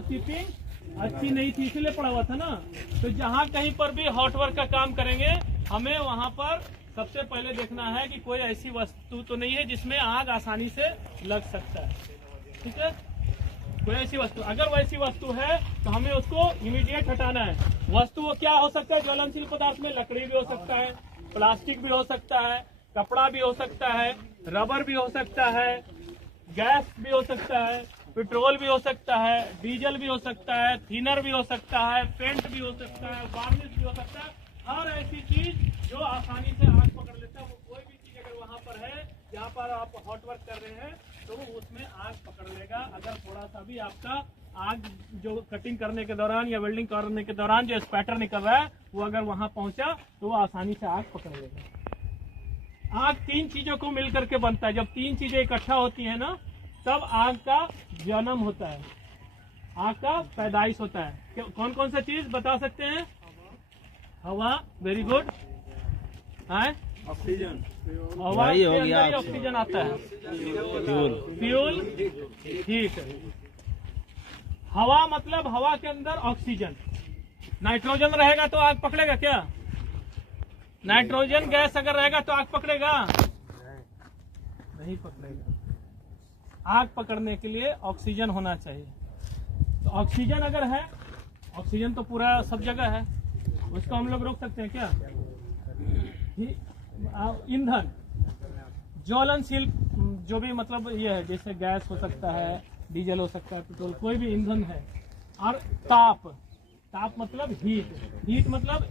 Housekeeping अच्छी नहीं थी, इसलिए पड़ा हुआ था ना। तो जहाँ कहीं पर भी हॉट वर्क का काम करेंगे, हमें वहाँ पर सबसे पहले देखना है कि कोई ऐसी वस्तु तो नहीं है जिसमें आग आसानी से लग सकता है। ठीक है, कोई ऐसी वस्तु, अगर वैसी वस्तु है तो हमें उसको इमीडिएट हटाना है। वस्तु वो क्या हो सकता है? ज्वलनशील पदार्थ में लकड़ी भी हो सकता है, प्लास्टिक भी हो सकता है, कपड़ा भी हो सकता है, रबर भी हो सकता है, गैस भी हो सकता है, पेट्रोल भी हो सकता है, डीजल भी हो सकता है, थिनर भी हो सकता है, पेंट भी हो सकता है, वार्निश भी हो सकता है। हर ऐसी चीज जो आसानी से आग पकड़ लेता है, वो कोई भी चीज अगर वहाँ पर है जहाँ पर आप हॉट वर्क कर रहे हैं तो उसमें आग पकड़ लेगा। अगर थोड़ा सा भी आपका आग जो कटिंग करने के दौरान या वेल्डिंग करने के दौरान जो स्पैटर निकल रहा है वो अगर वहाँ पहुंचा तो वो आसानी से आग पकड़ लेगा। आग तीन चीजों को मिलकर के बनता है। जब तीन चीजें इकट्ठा होती है ना, तब आग का जन्म होता है, आग का पैदाइश होता है। कौन कौन सा चीज बता सकते हैं? हवा, वेरी गुड, है ऑक्सीजन, हवा के अंदर ही ऑक्सीजन आता है, फ्यूल, ठीक है। हवा मतलब हवा के अंदर ऑक्सीजन, नाइट्रोजन रहेगा तो आग पकड़ेगा क्या? नाइट्रोजन गैस अगर रहेगा तो आग पकड़ेगा? नहीं पकड़ेगा। आग पकड़ने के लिए ऑक्सीजन होना चाहिए। तो ऑक्सीजन अगर है, ऑक्सीजन तो पूरा सब जगह है, उसको हम लोग रोक सकते हैं क्या? ईंधन, ज्वलनशील जो भी मतलब ये है, जैसे गैस हो सकता है, डीजल हो सकता है, पेट्रोल, कोई भी ईंधन है। और ताप, ताप मतलब हीट, हीट मतलब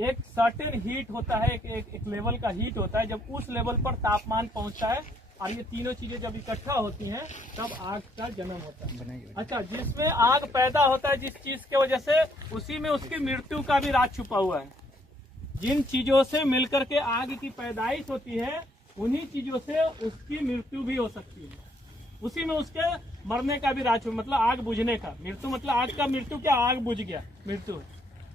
एक सर्टेन हीट होता है, एक लेवल का हीट होता है। जब उस लेवल पर तापमान पहुंचता है और ये तीनों चीजें जब इकट्ठा होती हैं तब आग का जन्म होता है। अच्छा, जिसमें आग पैदा होता है जिस चीज की वजह से, उसी में उसकी मृत्यु का भी राज छुपा हुआ है। जिन चीजों से मिलकर के आग की पैदाइश होती है, उन्हीं चीजों से उसकी मृत्यु भी हो सकती है। उसी में उसके मरने का भी राज, मतलब आग बुझने का। मृत्यु मतलब आग का मृत्यु क्या? आग बुझ गया, मृत्यु।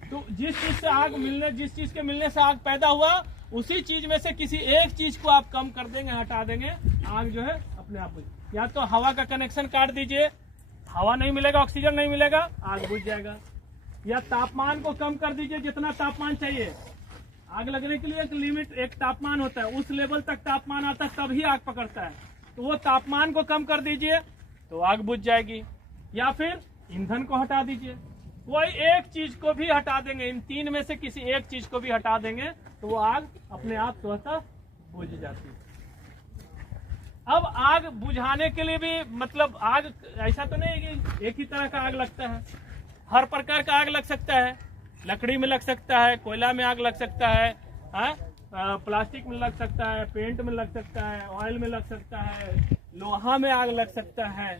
तो जिस चीज से आग मिलने, जिस चीज के मिलने से आग पैदा हुआ, उसी चीज में से किसी एक चीज को आप कम कर देंगे, हटा देंगे, आग जो है अपने आप बुझ। या तो हवा का कनेक्शन काट दीजिए, हवा नहीं मिलेगा, ऑक्सीजन नहीं मिलेगा, आग बुझ जाएगा। या तापमान को कम कर दीजिए, जितना तापमान चाहिए। आग लगने के लिए एक लिमिट, एक तापमान होता है, उस लेवल तक तापमान आता है तभी आग पकड़ता है। तो वो तापमान को कम कर दीजिए तो आग बुझ जाएगी। या फिर ईंधन को हटा दीजिए, कोई एक चीज को भी हटा देंगे, इन तीन में से किसी एक चीज को भी हटा देंगे तो वो आग अपने आप स्वतः बुझ जाती है। अब आग बुझाने के लिए भी मतलब आग ऐसा तो नहीं है कि एक ही तरह का आग लगता है, हर प्रकार का आग लग सकता है। लकड़ी में लग सकता है, कोयला में आग लग सकता है, प्लास्टिक में लग सकता है, पेंट में लग सकता है, ऑयल में लग सकता है, लोहा में आग लग सकता है।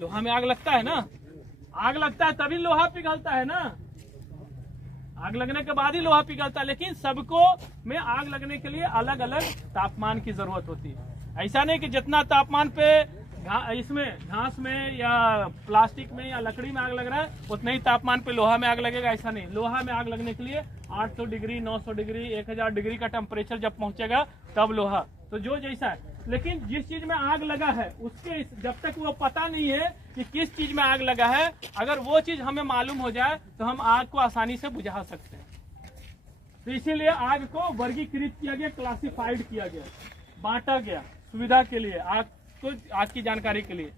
लोहा में आग लगता है ना, आग लगता है तभी लोहा पिघलता है ना, आग लगने के बाद ही लोहा पिघलता है। लेकिन सबको में आग लगने के लिए अलग अलग तापमान की जरूरत होती है। ऐसा नहीं कि जितना तापमान पे इसमें घास में या प्लास्टिक में या लकड़ी में आग लग रहा है, उतना ही तापमान पे लोहा में आग लगेगा, ऐसा नहीं। लोहा में आग लगने के लिए 800 डिग्री, 900 डिग्री, 1000 डिग्री का टेम्परेचर जब पहुंचेगा तब लोहा, तो जो जैसा है। लेकिन जिस चीज में आग लगा है उसके जब तक वो पता नहीं है कि किस चीज में आग लगा है, अगर वो चीज हमें मालूम हो जाए तो हम आग को आसानी से बुझा सकते हैं। तो इसीलिए आग को वर्गीकृत किया गया, क्लासिफाइड किया गया, बांटा गया सुविधा के लिए, आग को, आग की जानकारी के लिए।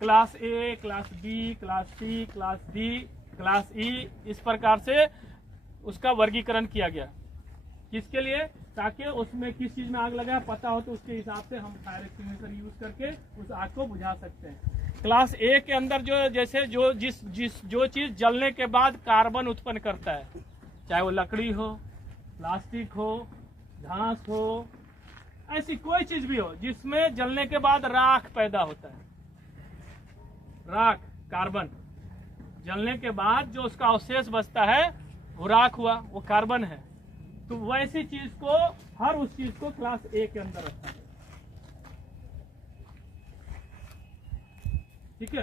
Class A, class B, class C, class D, class E, इस प्रकार से उसका वर्गीकरण किया गया। किसके लिए? ताकि उसमें किस चीज में आग लगा है पता हो, तो उसके हिसाब से हम फायर एक्सटिंग्विशर यूज करके उस आग को बुझा सकते हैं। क्लास ए के अंदर जो जैसे जो चीज जलने के बाद कार्बन उत्पन्न करता है, चाहे वो लकड़ी हो, प्लास्टिक हो, घास हो, ऐसी कोई चीज भी हो जिसमें जलने के बाद राख पैदा होता है, राख, कार्बन, जलने के बाद जो उसका अवशेष बचता है वो राख हुआ, वो कार्बन है। तो वैसी चीज को, हर उस चीज को क्लास ए के अंदर रखा है। ठीक है,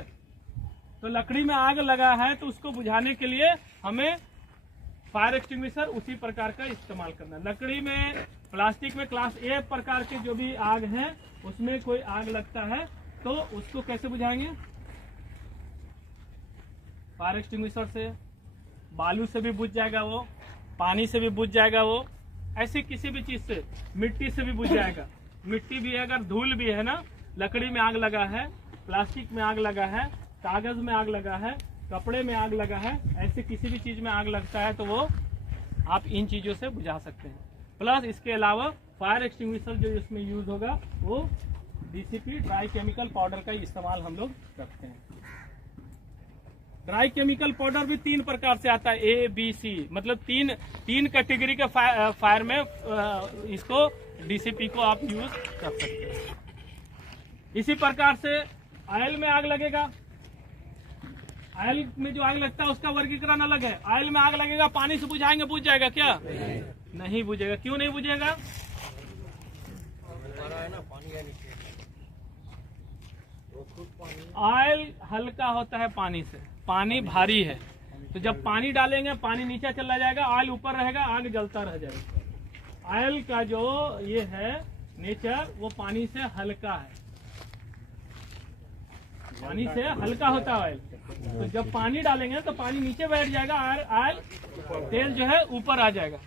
तो लकड़ी में आग लगा है तो उसको बुझाने के लिए हमें फायर एक्सटिंग्विशर उसी प्रकार का इस्तेमाल करना है। लकड़ी में, प्लास्टिक में क्लास ए प्रकार के जो भी आग हैं, उसमें कोई आग लगता है तो उसको कैसे बुझाएंगे? फायर एक्सटिंग्विशर से, बालू से भी बुझ जाएगा वो, पानी से भी बुझ जाएगा वो, ऐसी किसी भी चीज से, मिट्टी से भी बुझ जाएगा। मिट्टी भी है, अगर धूल भी है ना, लकड़ी में आग लगा है, प्लास्टिक में आग लगा है, कागज में आग लगा है, कपड़े में आग लगा है, ऐसे किसी भी चीज में आग लगता है तो वो आप इन चीजों से बुझा सकते हैं। प्लस इसके अलावा फायर एक्सटिंग्विशर जो इसमें यूज होगा वो डीसीपी ड्राई केमिकल पाउडर का इस्तेमाल हम लोग करते हैं। ड्राई केमिकल पाउडर भी 3 प्रकार से आता है, A, B, C, मतलब तीन कैटेगरी के फायर में इसको डीसीपी को आप यूज कर सकते हैं। इसी प्रकार से ऑयल में आग लगेगा, ऑयल में जो आग लगता है उसका वर्गीकरण अलग है। ऑयल में आग लगेगा, पानी से बुझाएंगे, बुझ जाएगा क्या? नहीं बुझेगा। क्यों नहीं बुझेगा? ऑयल हल्का होता है पानी से, पानी भारी है, तो जब पानी डालेंगे पानी नीचे चला जाएगा, ऑयल ऊपर रहेगा, आग जलता रह जाएगा। ऑयल का जो ये है नेचर वो पानी से हल्का है, पानी से हल्का होता है ऑयल। तो जब पानी डालेंगे तो पानी नीचे बैठ जाएगा, ऑयल तेल जो है ऊपर आ जाएगा।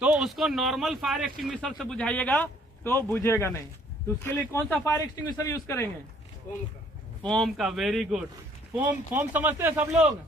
तो उसको नॉर्मल फायर एक्सटिंग्विशर से बुझाइएगा तो बुझेगा नहीं। तो उसके लिए कौन सा फायर एक्सटिंग्विशर यूज करेंगे? फोम का। Very good. फोम समझते हैं सब लोग?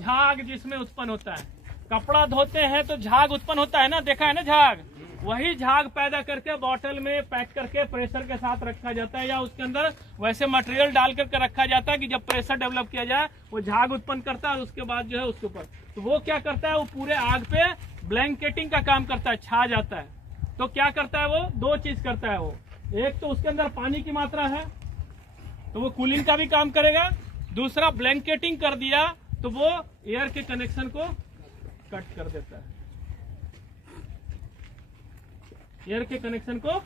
झाग जिसमें उत्पन्न होता है, कपड़ा धोते हैं तो झाग उत्पन्न होता है ना, देखा है ना झाग? वही झाग पैदा करके बॉटल में पैक करके प्रेशर के साथ रखा जाता है, या उसके अंदर वैसे मटेरियल डाल करके रखा जाता है कि जब प्रेशर डेवलप किया जाए वो झाग उत्पन्न करता है, उसके बाद जो है उसके ऊपर तो वो क्या करता है, वो पूरे आग पे ब्लैंकेटिंग का काम करता है, छा जाता है। तो क्या करता है वो? 2 चीज करता है वो। एक तो उसके अंदर पानी की मात्रा है तो वो कूलिंग का भी काम करेगा, दूसरा ब्लैंकेटिंग कर दिया तो वो एयर के कनेक्शन को कट कर देता है, एयर के कनेक्शन को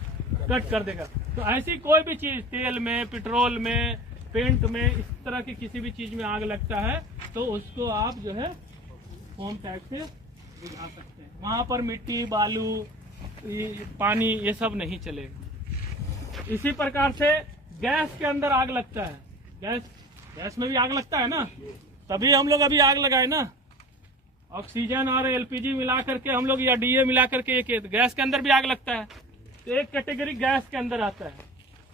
कट कर देगा। तो ऐसी कोई भी चीज, तेल में, पेट्रोल में, पेंट में, इस तरह की किसी भी चीज में आग लगता है तो उसको आप जो है फोम टैग से बुझा सकते हैं। वहां पर मिट्टी, बालू, पानी ये सब नहीं चलेगा। इसी प्रकार से गैस के अंदर आग लगता है, गैस में भी आग लगता है ना, तभी हम लोग अभी आग लगाए ना। ऑक्सीजन और एलपीजी मिला करके हम लोग, या डीए मिला करके गैस के अंदर भी आग लगता है। तो एक कैटेगरी गैस के अंदर आता है।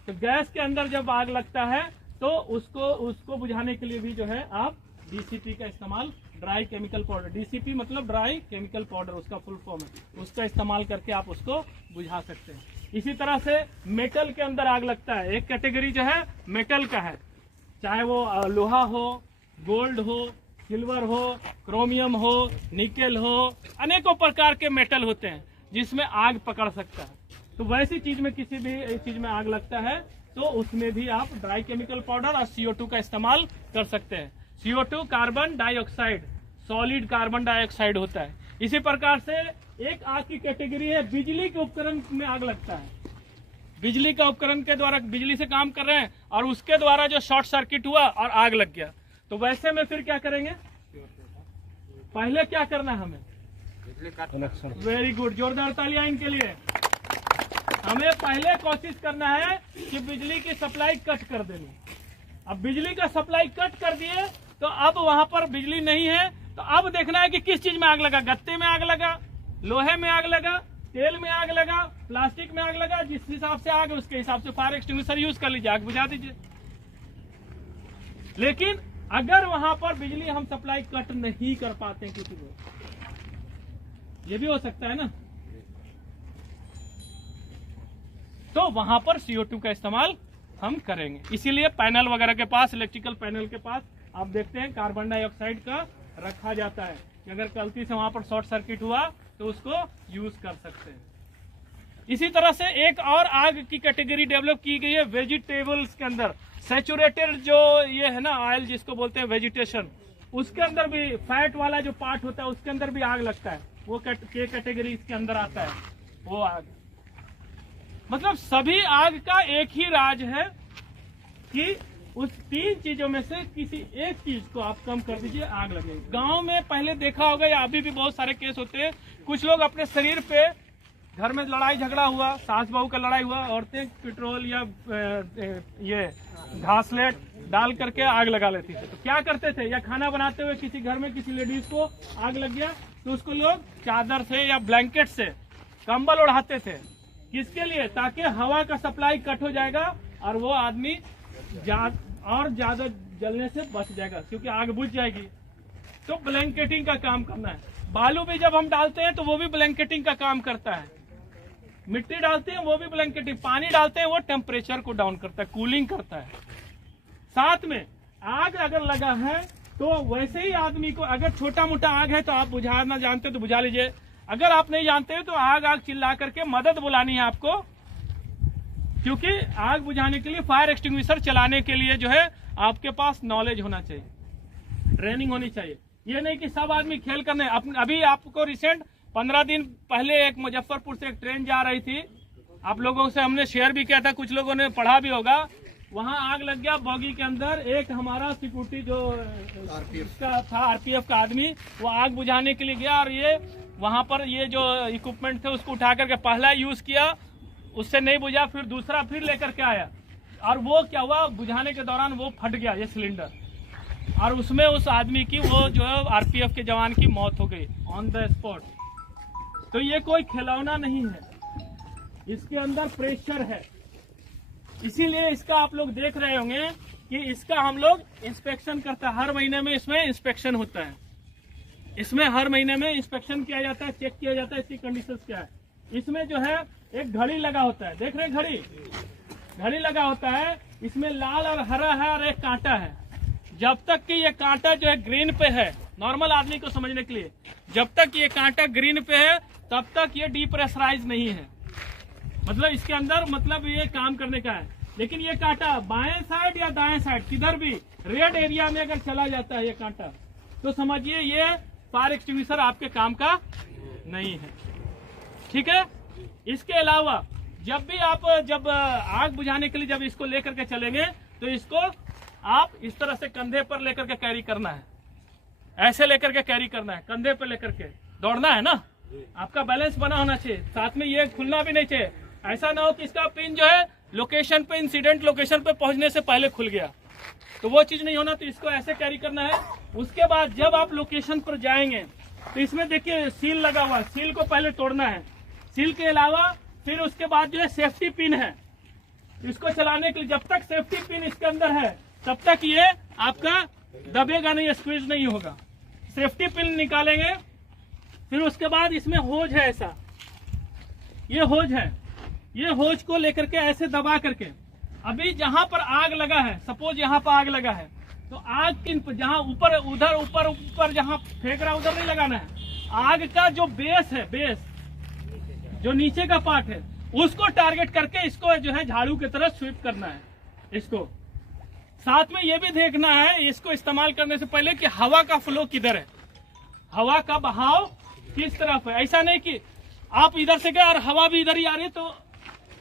तो गैस के अंदर जब आग लगता है तो उसको बुझाने के लिए भी जो है आप डीसीपी का इस्तेमाल, ड्राई केमिकल पाउडर, डीसीपी मतलब ड्राई केमिकल पाउडर उसका फुल फॉर्म है, उसका इस्तेमाल करके आप उसको बुझा सकते हैं। इसी तरह से मेटल के अंदर आग लगता है। एक कैटेगरी जो है मेटल का है, चाहे वो लोहा हो, गोल्ड हो, सिल्वर हो, क्रोमियम हो, निकेल हो, अनेकों प्रकार के मेटल होते हैं जिसमें आग पकड़ सकता है। तो वैसी चीज में, किसी भी चीज में आग लगता है तो उसमें भी आप ड्राई केमिकल पाउडर और CO2 का इस्तेमाल कर सकते हैं। CO2 carbon dioxide, solid carbon dioxide होता है। इसी प्रकार से एक आग की कैटेगरी है बिजली के उपकरण में आग लगता है। बिजली का उपकरण के द्वारा बिजली से काम कर रहे हैं और उसके द्वारा जो शॉर्ट सर्किट हुआ और आग लग गया, तो वैसे में फिर क्या करेंगे? पहले क्या करना है हमें? कनेक्शन। वेरी गुड, जोरदार तालियां इनके लिए। हमें पहले कोशिश करना है कि बिजली की सप्लाई कट कर देनी। अब बिजली का सप्लाई कट कर दिए तो अब वहां पर बिजली नहीं है, तो अब देखना है कि किस चीज में आग लगा। गत्ते में आग लगा, लोहे में आग लगा, तेल में आग लगा, प्लास्टिक में आग लगा, जिस हिसाब से आग उसके हिसाब से फायर एक्सटिंग्विशर यूज कर लीजिए, आग बुझा दीजिए। लेकिन अगर वहां पर बिजली हम सप्लाई कट नहीं कर पाते क्योंकि वो, ये भी हो सकता है ना, तो वहां पर CO2 का इस्तेमाल हम करेंगे। इसीलिए पैनल वगैरह के पास, इलेक्ट्रिकल पैनल के पास आप देखते हैं कार्बन डाइऑक्साइड का रखा जाता है कि अगर गलती से वहां पर शॉर्ट सर्किट हुआ तो उसको यूज कर सकते हैं। इसी तरह से एक और आग की कैटेगरी डेवलप की गई है वेजिटेबल्स के अंदर। सैचुरेटेड जो ये है ना ऑयल जिसको बोलते हैं वेजिटेशन, उसके अंदर भी फैट वाला जो पार्ट होता है उसके अंदर भी आग लगता है, वो कैटेगरी इसके अंदर आता है वो आग। मतलब सभी आग का एक ही राज है कि उस 3 चीजों में से किसी एक चीज को आप कम कर दीजिए, आग लगेगी। गांव में पहले देखा होगा या अभी भी बहुत सारे केस होते हैं, कुछ लोग अपने शरीर पे घर में लड़ाई झगड़ा हुआ, सास बहू का लड़ाई हुआ, औरतें पेट्रोल या ये घासलेट डाल करके आग लगा लेती थी। तो क्या करते थे, या खाना बनाते हुए किसी घर में किसी लेडीज को आग लग गया तो उसको लोग चादर से या ब्लैंकेट से कंबल ओढ़ाते थे। किसके लिए? ताकि हवा का सप्लाई कट हो जाएगा और वो आदमी और ज्यादा जलने से बच जाएगा, क्योंकि आग बुझ जाएगी। तो ब्लैंकेटिंग का काम करना है। बालू भी जब हम डालते हैं तो वो भी ब्लैंकेटिंग का काम करता है। मिट्टी डालते हैं वो भी ब्लैंकेटिंग, पानी डालते हैं वो टेम्परेचर को डाउन करता है, कूलिंग करता है। साथ में आग अगर लगा है तो वैसे ही आदमी को, अगर छोटा मोटा आग है तो आप बुझाना जानते हो तो बुझा लीजिए, अगर आप नहीं जानते हो तो आग चिल्ला करके मदद बुलानी है आपको, क्योंकि आग बुझाने के लिए फायर एक्सटिंग्विशर चलाने के लिए जो है आपके पास नॉलेज होना चाहिए, ट्रेनिंग होनी चाहिए। ये नहीं कि सब आदमी खेल करने। अभी आपको रिसेंट 15 दिन पहले एक मुजफ्फरपुर से एक ट्रेन जा रही थी, आप लोगों से हमने शेयर भी किया था, कुछ लोगों ने पढ़ा भी होगा। वहां आग लग गया बॉगी के अंदर, एक हमारा सिक्योरिटी जो का था आरपीएफ का आदमी, वो आग बुझाने के लिए गया और ये वहां पर ये जो इक्विपमेंट थे उसको उठा करके पहला यूज किया, उससे नहीं बुझा, फिर दूसरा फिर लेकर के आया और वो क्या हुआ, बुझाने के दौरान वो फट गया ये सिलेंडर, और उसमें उस आदमी की वो जो है आरपीएफ के जवान की मौत हो गई ऑन द स्पॉट। तो ये कोई खिलौना नहीं है, इसके अंदर प्रेशर है। इसीलिए इसका आप लोग देख रहे होंगे कि इसका हम लोग इंस्पेक्शन करते हैं, हर महीने में इसमें इंस्पेक्शन होता है। इसमें हर महीने में इंस्पेक्शन किया जाता है, चेक किया जाता है इसकी कंडीशन क्या है। इसमें जो है एक घड़ी लगा होता है, देख रहे हैं घड़ी लगा होता है, इसमें लाल और हरा है और एक कांटा है। जब तक कि ये कांटा जो है ग्रीन पे है, नॉर्मल आदमी को समझने के लिए, जब तक ये कांटा ग्रीन पे है तब तक ये डीप्रेशराइज नहीं है, मतलब इसके अंदर मतलब ये काम करने का है। लेकिन ये कांटा बाएं साइड या दाएं साइड किधर भी रेड एरिया में अगर चला जाता है ये कांटा, तो समझिए ये फायर एक्सटिंग्विशर आपके काम का नहीं है। ठीक है। इसके अलावा जब भी आप जब आग बुझाने के लिए जब इसको लेकर के चलेंगे तो इसको आप इस तरह से कंधे पर लेकर के कैरी करना है, ऐसे लेकर के कैरी करना है, कंधे पर लेकर के दौड़ना है ना, आपका बैलेंस बना होना चाहिए, साथ में ये खुलना भी नहीं चाहिए। ऐसा ना हो कि इसका पिन जो है लोकेशन पे, इंसिडेंट लोकेशन पे पहुंचने से पहले खुल गया, तो वो चीज नहीं होना। तो इसको ऐसे कैरी करना है। उसके बाद जब आप लोकेशन पर जाएंगे तो इसमें देखिए सील लगा हुआ, सील को पहले तोड़ना है। सील के अलावा फिर उसके बाद जो है सेफ्टी पिन है, इसको चलाने के लिए जब तक सेफ्टी पिन इसके अंदर है तब तक ये आपका दबेगा नहीं, स्क्वीज नहीं होगा। सेफ्टी पिन निकालेंगे, फिर उसके बाद इसमें होज है, ऐसा ये होज है, ये होज को लेकर के ऐसे दबा करके, अभी जहां पर आग लगा है, सपोज यहां पर आग लगा है, तो आग किन पर, जहां ऊपर उधर ऊपर जहां फेंक रहा उधर नहीं लगाना है, आग का जो बेस है, बेस जो नीचे का पार्ट है उसको टारगेट करके इसको जो है झाड़ू की तरह स्वीप करना है। इसको साथ में ये भी देखना है इसको इस्तेमाल करने से पहले कि हवा का फ्लो किधर है, हवा का बहाव किस तरफ है। ऐसा नहीं कि आप इधर से गए और हवा भी इधर ही आ रही है तो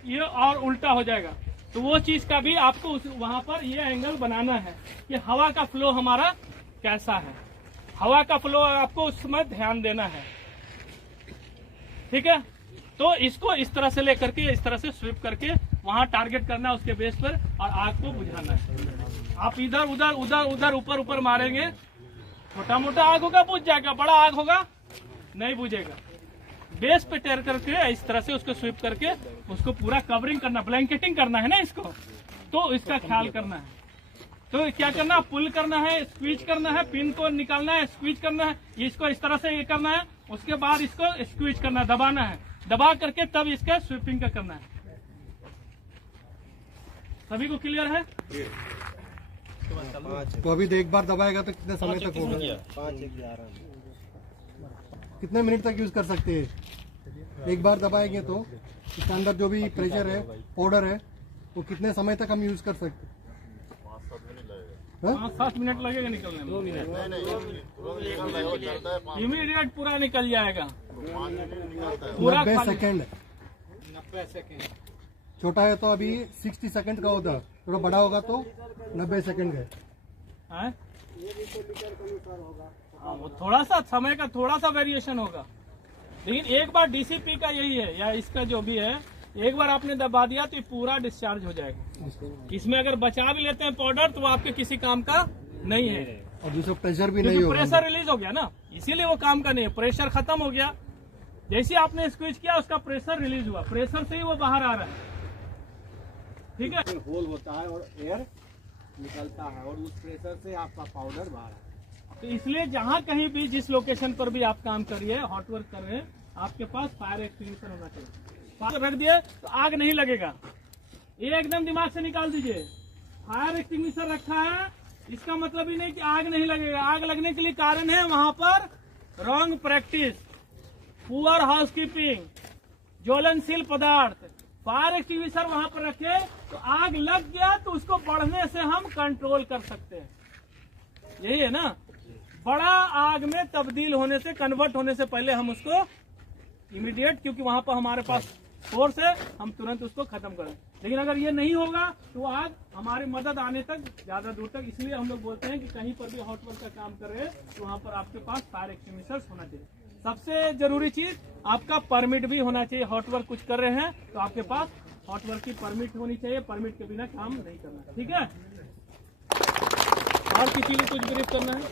ये और उल्टा हो जाएगा। तो वो चीज का भी आपको वहां पर ये एंगल बनाना है कि हवा का फ्लो हमारा कैसा है, हवा का फ्लो आपको उसमें ध्यान देना है। ठीक है। तो इसको इस तरह से लेकर के इस तरह से स्वीप करके वहां टारगेट करना है उसके बेस पर और आग को बुझाना है। आप इधर उधर उधर उधर ऊपर ऊपर मारेंगे, छोटा मोटा आग होगा बुझ जाएगा, बड़ा आग होगा नहीं बुझेगा। बेस पे टेर करके इस तरह से उसको स्वीप करके उसको पूरा कवरिंग करना, ब्लैंकेटिंग करना है ना इसको, तो इसका ख्याल करना है। तो क्या करना, पुल करना है, स्क्वीज करना है, पिन को निकालना है, स्क्वीज करना है, इसको इस तरह से ये करना है, उसके बाद इसको स्क्वीज करना है, दबाना है, दबा करके तब इसका स्वीपिंग का करना है। सभी को क्लियर है? तो अभी एक बार दबाएगा तो कितने समय तक होगा? कितने मिनट तक यूज कर सकते हैं? एक बार दबाएंगे तो इसके अंदर जो भी प्रेशर है, पाउडर है, वो कितने समय तक हम यूज कर सकते हैं? 5-7 मिनट लगेगा निकलने में। 2 मिनट इमीडिएट पूरा निकल जाएगा। पूरा 90 सेकेंड। छोटा है तो अभी 60 सेकंड का होता, थोड़ा बड़ा होगा तो 90 सेकंड है। वो थोड़ा सा समय का थोड़ा सा वेरिएशन होगा। लेकिन एक बार डीसीपी का यही है या इसका जो भी है, एक बार आपने दबा दिया तो ये पूरा डिस्चार्ज हो जाएगा। इसमें अगर बचा भी लेते हैं पाउडर तो वो आपके किसी काम का नहीं है, और दूसरा प्रेशर भी नहीं क्योंकि होगा। प्रेशर रिलीज हो गया ना, इसीलिए वो काम का नहीं है। प्रेशर खत्म हो गया, जैसे आपने स्क्वीज किया उसका प्रेशर रिलीज हुआ, प्रेशर से ही वो बाहर आ रहा है। ठीक है, होल होता है और एयर निकलता है और उस प्रेशर से आपका पाउडर बाहर आता है। तो इसलिए जहाँ कहीं भी जिस लोकेशन पर भी आप काम करिए, हॉट वर्क कर रहे हैं, आपके पास फायर एक्सटिंग्विशर होना चाहिए। फायर रख दिए तो आग नहीं लगेगा, ये एकदम दिमाग से निकाल दीजिए। फायर एक्सटिंग्विशर रखा है इसका मतलब ही नहीं कि आग नहीं लगेगा। आग लगने के लिए कारण है वहां पर रॉन्ग प्रैक्टिस, पुअर हाउसकीपिंग, ज्वलनशील पदार्थ। फायर एक्सटिंग्विशर वहां पर रखे तो आग लग गया तो उसको बढ़ने से हम कंट्रोल कर सकते हैं। यही है ना, बड़ा आग में तब्दील होने से, कन्वर्ट होने से पहले हम उसको इमीडिएट, क्योंकि वहां पर हमारे पास फोर्स है, हम तुरंत उसको खत्म करें। लेकिन अगर ये नहीं होगा तो आग हमारी मदद आने तक ज्यादा दूर तक, इसलिए हम लोग बोलते हैं कि कहीं पर भी हॉट वर्क का काम कर रहे हैं तो वहां पर आपके पास फायर एक्सटिंग्विशर्स होना चाहिए। सबसे जरूरी चीज आपका परमिट भी होना चाहिए। हॉट वर्क कुछ कर रहे हैं तो आपके पास हॉट वर्क की परमिट होनी चाहिए, परमिट के बिना काम नहीं करना। ठीक है, और किसी को कुछ ब्रीफ करना है?